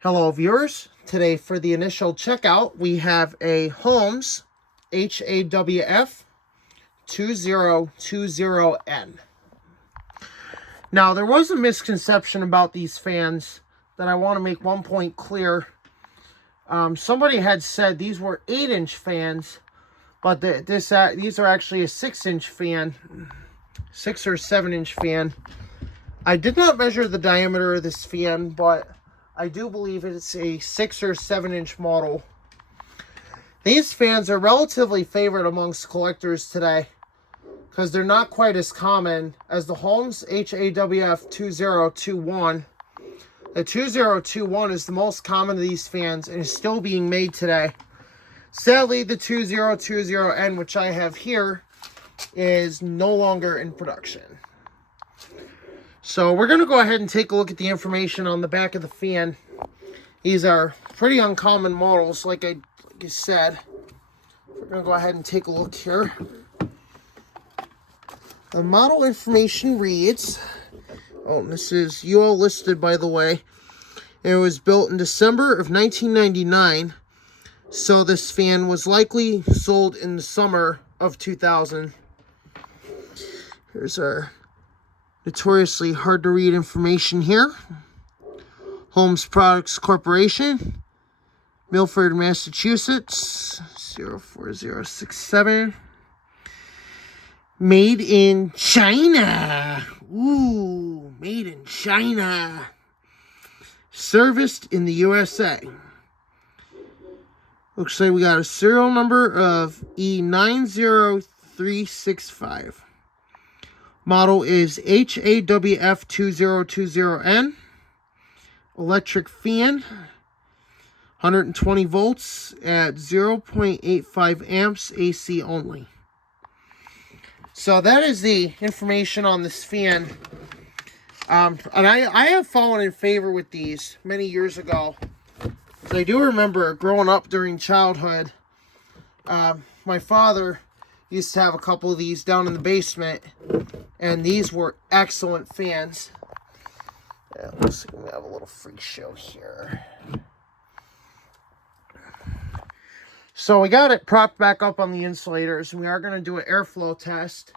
Hello viewers, today for the initial checkout we have a Holmes HAWF 2020N. Now there was a misconception about these fans that I want to make one point clear. Somebody had said these were 8-inch fans, but these are actually a 6-inch fan, 6 or 7-inch fan. I did not measure the diameter of this fan, but I do believe it's a 6 or 7-inch model. These fans are relatively favored amongst collectors today because they're not quite as common as the Holmes HAWF 2021. The 2021 is the most common of these fans and is still being made today. Sadly, the 2020N, which I have here, is no longer in production. So we're going to go ahead and take a look at the information on the back of the fan. These are pretty uncommon models, like I said. We're going to go ahead and take a look here. The model information reads, this is UL listed, by the way. It was built in December of 1999. So this fan was likely sold in the summer of 2000. Here's our notoriously hard to read information here. Holmes Products Corporation, Milford, Massachusetts, 04067. Made in China. Ooh, made in China. Serviced in the USA. Looks like we got a serial number of E90365. Model is HAWF 2020N. Electric fan. 120 volts at 0.85 amps AC only. So that is the information on this fan. And I have fallen in favor with these many years ago. So I do remember growing up during childhood. My father used to have a couple of these down in the basement. And these were excellent fans. Yeah, let's see, we have a little freak show here. So we got it propped back up on the insulators, and we are going to do an airflow test.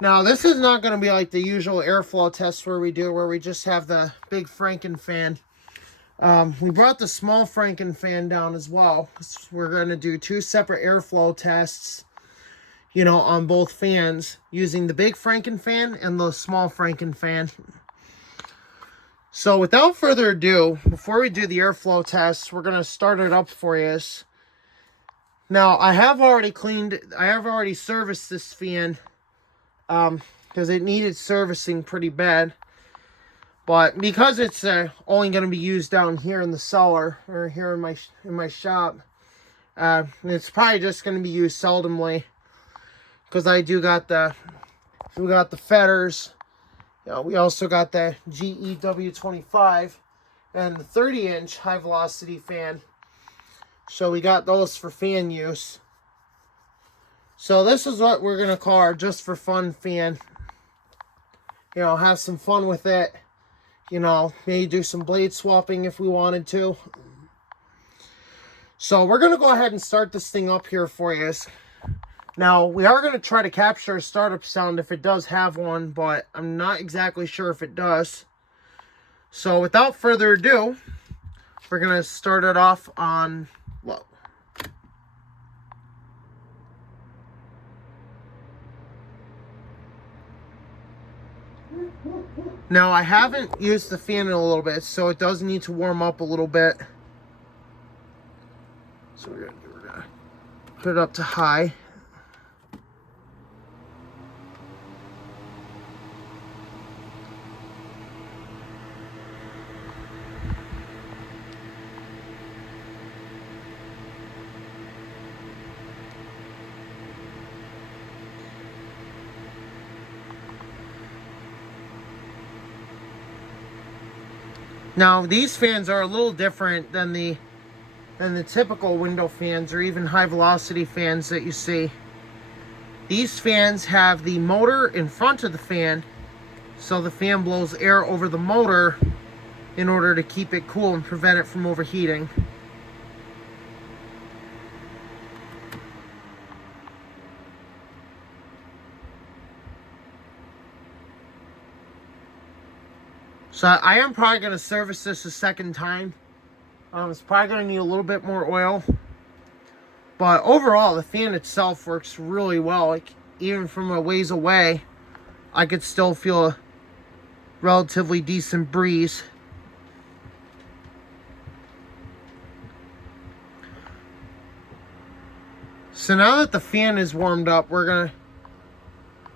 Now, this is not going to be like the usual airflow test where we just have the big Franken fan. We brought the small Franken fan down as well, because we're going to do 2 separate airflow tests, on both fans, using the big Franken fan and the small Franken fan. So without further ado, before we do the airflow test, we're going to start it up for you. Now, I have already serviced this fan, because it needed servicing pretty bad. But because it's only going to be used down here in the cellar, or here in my shop, it's probably just going to be used seldomly. Because we got the fetters. We also got the GEW25 and the 30-inch high velocity fan. So we got those for fan use. So this is what we're going to call our just for fun fan. Have some fun with it. Maybe do some blade swapping if we wanted to. So we're going to go ahead and start this thing up here for you. Now, we are going to try to capture a startup sound if it does have one, but I'm not exactly sure if it does. So, without further ado, we're going to start it off on low. Now, I haven't used the fan in a little bit, so it does need to warm up a little bit. So, we're going to put it up to high. Now, these fans are a little different than the typical window fans or even high velocity fans that you see. These fans have the motor in front of the fan, so the fan blows air over the motor in order to keep it cool and prevent it from overheating. So I am probably going to service this a second time. It's probably going to need a little bit more oil. But overall, the fan itself works really well. Like, even from a ways away, I could still feel a relatively decent breeze. So now that the fan is warmed up, we're going to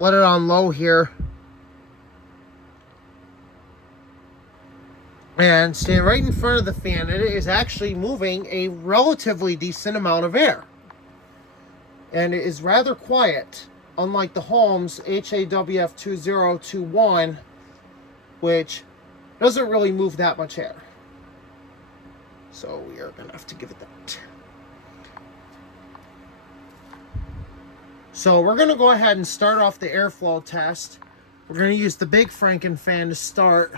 let it on low here. And stand right in front of the fan. It is actually moving a relatively decent amount of air. And it is rather quiet, unlike the Holmes HAWF 2020N, which doesn't really move that much air. So we are going to have to give it that. So we're going to go ahead and start off the airflow test. We're going to use the big Franken fan to start.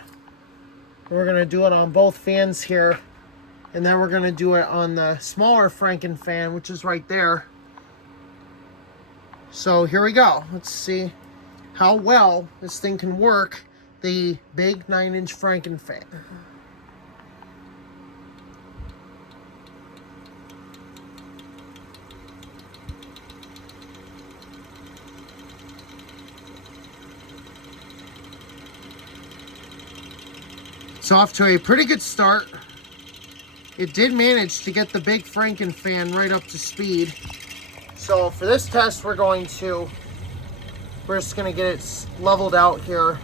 We're going to do it on both fans here. And then we're going to do it on the smaller Franken fan, which is right there. So here we go. Let's see how well this thing can work the big 9-inch Franken fan. It's off to a pretty good start. It did manage to get the big Franken fan right up to speed. So for this test, we're just going to get it leveled out here.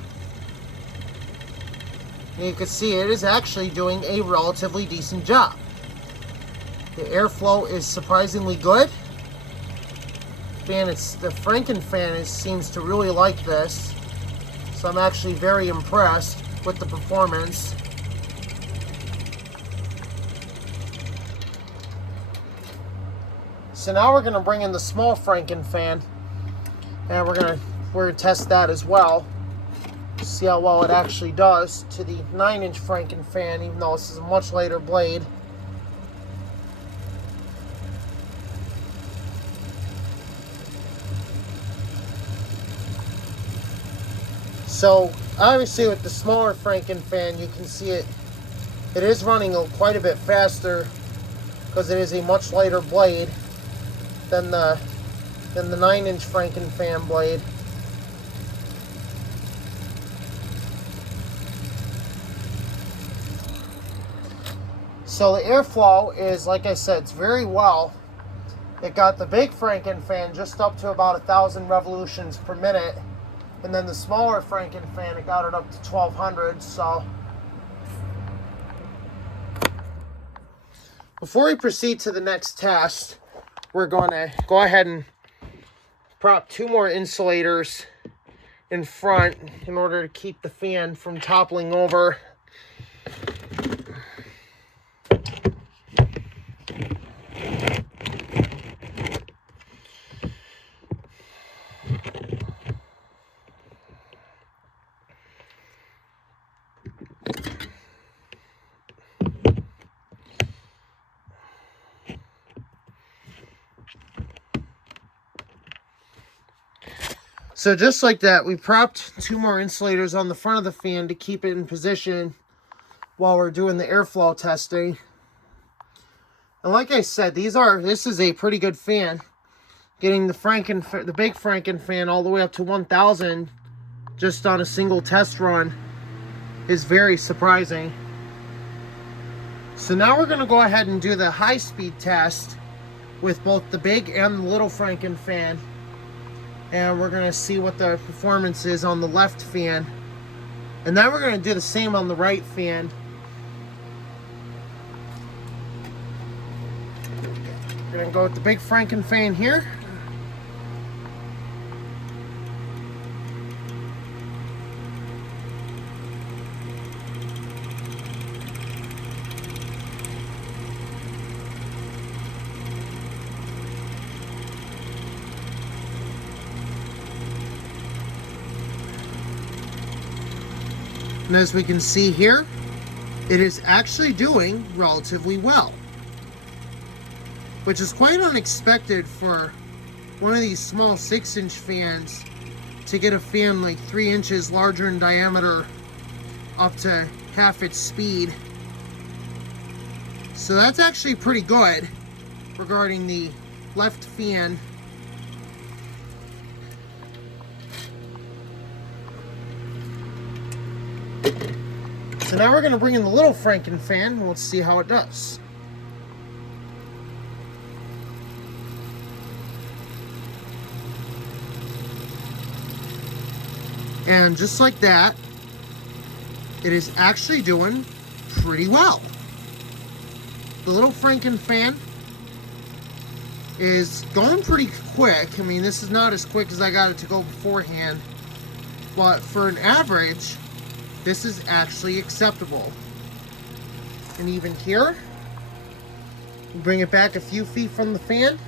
And you can see it is actually doing a relatively decent job. The airflow is surprisingly good. The Franken fan seems to really like this. So I'm actually very impressed with the performance. So now we're going to bring in the small Franken fan, and we're going to test that as well. See how well it actually does to the 9-inch Franken fan, even though this is a much lighter blade. So obviously with the smaller Franken fan, you can see it is running quite a bit faster because it is a much lighter blade than the 9-inch Franken fan blade. So the airflow is, like I said, it's very well. It got the big Franken fan just up to about 1,000 revolutions per minute. And then the smaller Franken fan, it got it up to 1,200. So before we proceed to the next test, we're going to go ahead and prop 2 more insulators in front in order to keep the fan from toppling over. So just like that, we propped 2 more insulators on the front of the fan to keep it in position while we're doing the airflow testing. And like I said, this is a pretty good fan. Getting the big Franken fan all the way up to 1,000 just on a single test run is very surprising. So now we're going to go ahead and do the high-speed test with both the big and the little Franken fan. And we're going to see what the performance is on the left fan. And then we're going to do the same on the right fan. We're going to go with the big Franken fan here. And as we can see here, it is actually doing relatively well, which is quite unexpected for one of these small 6-inch fans to get a fan like 3 inches larger in diameter up to half its speed. So that's actually pretty good regarding the left fan. So now we're going to bring in the little Franken fan and let's see how it does. And just like that, it is actually doing pretty well. The little Franken fan is going pretty quick. I mean, this is not as quick as I got it to go beforehand, but for an average, this is actually acceptable. And even here, bring it back a few feet from the fan,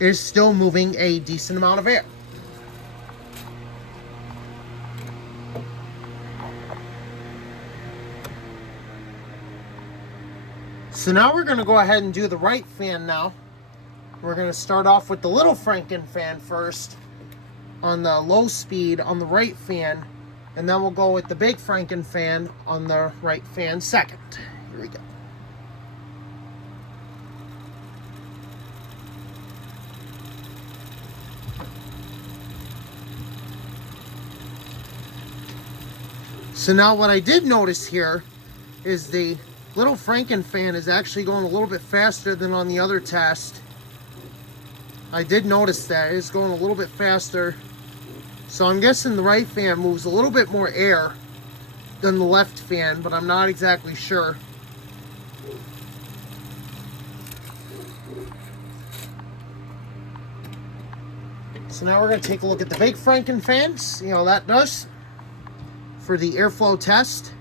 it is still moving a decent amount of air. So now we're going to go ahead and do the right fan now. We're going to start off with the little Franken fan first on the low speed on the right fan, and then we'll go with the big Franken fan on the right fan second. Here we go. So now what I did notice here is the little Franken fan is actually going a little bit faster than on the other test. I did notice that it's going a little bit faster. So I'm guessing the right fan moves a little bit more air than the left fan, but I'm not exactly sure. So now we're going to take a look at the big Franken fan, see how that does for the airflow test.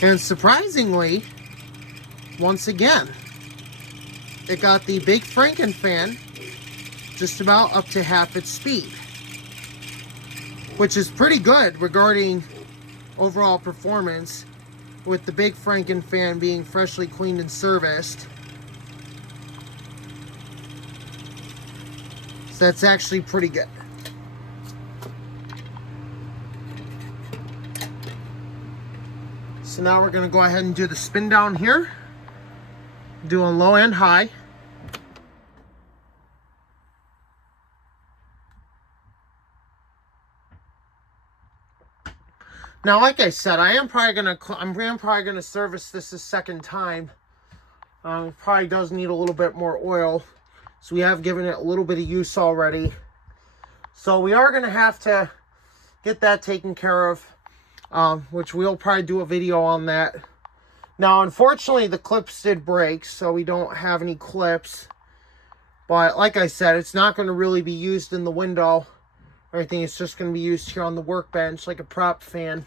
And surprisingly, once again, it got the big Franken fan just about up to half its speed, which is pretty good regarding overall performance, with the big Franken fan being freshly cleaned and serviced. So that's actually pretty good. So now we're going to go ahead and do the spin down here, doing low and high. Now, like I said, I'm probably gonna service this a second time. It probably does need a little bit more oil, so we have given it a little bit of use already. So we are gonna have to get that taken care of, which we'll probably do a video on that. Now, unfortunately, the clips did break, so we don't have any clips. But like I said, it's not going to really be used in the window or anything. It's just going to be used here on the workbench like a prop fan.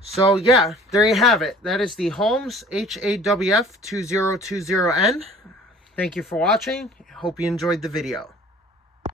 So yeah, there you have it. That is the Holmes HAWF 2020N. Thank you for watching. Hope you enjoyed the video.